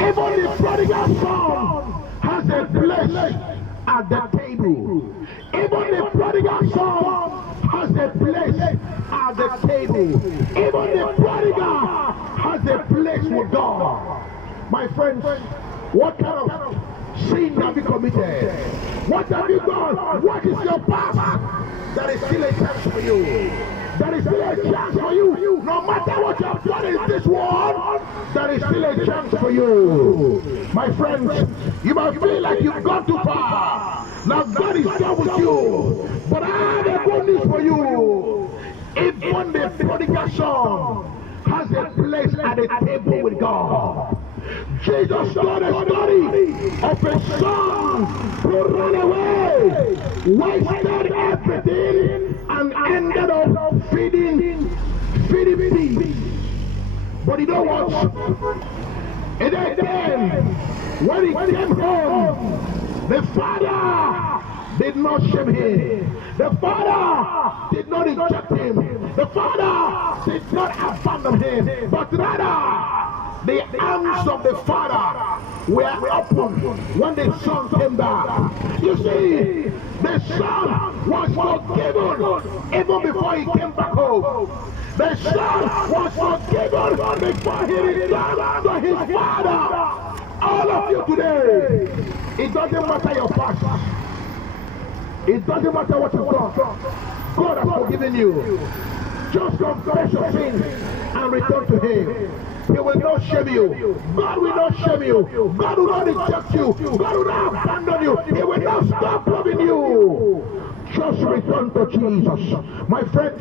Even the prodigal son has a place at the table. Even the prodigal son has a place at the table. Even the prodigal has a place with God. My friends, what kind of sin have you committed? What have you done? What is your past? There is still a chance for you. There is still a chance for you. No matter what you have done in this world, there is still a chance for you. My friends, you might feel like you've gone too far. Now God is done with you. But I have a good news for you. Even the prodigal son has a place at the table with God. Jesus told a story of a son who ran away, wasted everything, and ended up feeding pigs. But you know what? And then, when he came home, the father did not shame him. The father did not reject him. The father did not abandon him. But rather, the arms of the father were open when the son came back. You see, the son was forgiven even before he came back home. The son was forgiven before he returned to his father. All of you today, it doesn't matter your past. It doesn't matter what you've done. God has forgiven you. Just confess your sins and return to Him. He will not shame you. God will not shame you. God will not reject you. God will not abandon you. He will not stop loving you. Just return to Jesus. My friends,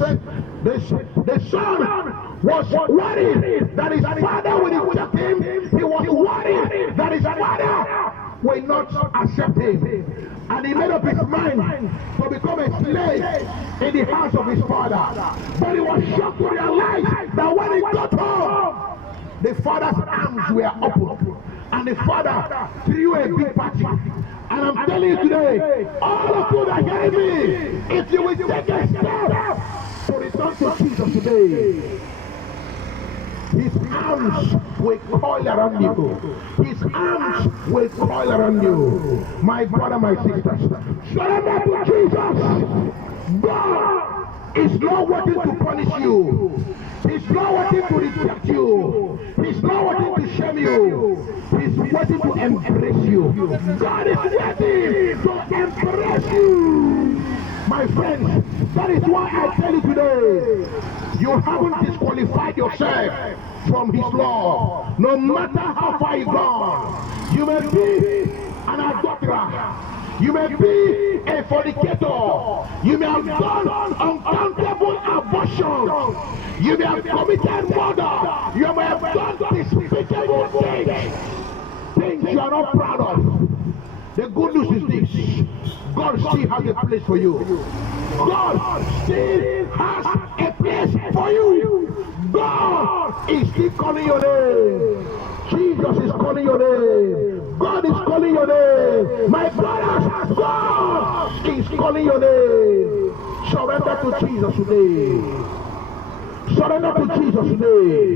the son was worried that his father will reject him. He was worried that his father will not accept him. And he made up his mind to become a slave in the house of his father. But he was shocked to realize that when he got home, the father's arms were open, and the father threw a big party. And I'm telling you today, all of you that hear me, if you will take a step to return to Jesus today, His arms will coil around you. His arms will coil around you. My brother, my sisters, surrender to Jesus. God is not waiting to punish you. He's not waiting to reject you. He's not waiting to shame you. He's waiting to embrace you. God is waiting to embrace you. My friends, that is why I tell you today, you haven't disqualified yourself from His love. No matter how far you've gone, you may be an adulterer. You may be a fornicator. You may have done uncountable abortions. You may have committed murder. You may have done despicable things you are not proud of. The good news is this: God still has a place for you. God still has a place for you. God is still calling your name. Jesus is calling your name. God is calling your name. My brothers, God is calling your name. Surrender to Jesus today. Surrender to Jesus today.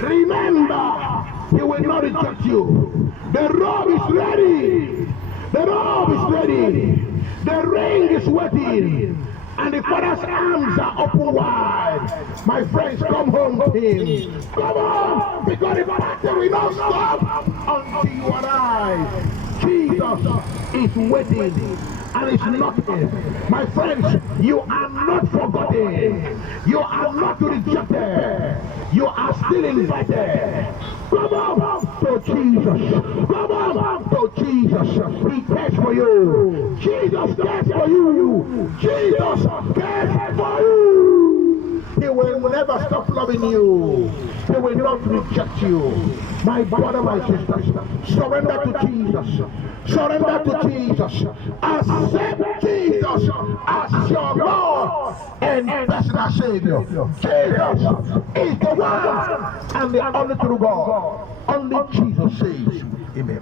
Remember, He will not reject you. The robe is ready. The robe is ready. The ring is waiting. And the Father's arms are open wide. My friends, come home to Him. Come on, because the battle will not stop until you arrive. Jesus is waiting and is knocking. My friends, you are not forgotten. You are not rejected. You are still invited. Come on to Jesus. Come on to Jesus. He cares for you. Jesus cares for you. Jesus cares for you. He will never stop loving you. He will not reject you. My brother, my sister, surrender to Jesus. Surrender to Jesus. Accept Jesus as your Lord and personal Savior. Jesus is the one and the only true God. Only Jesus saves. Amen.